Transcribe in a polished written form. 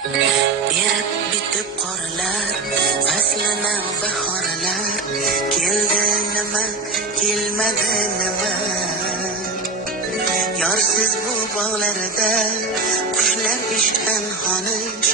Berib bitib qoralar, faslini bahorlar, keldi nima, kelmadi nima. Yorsiz bu bog'larda qushlar ishdan xonish,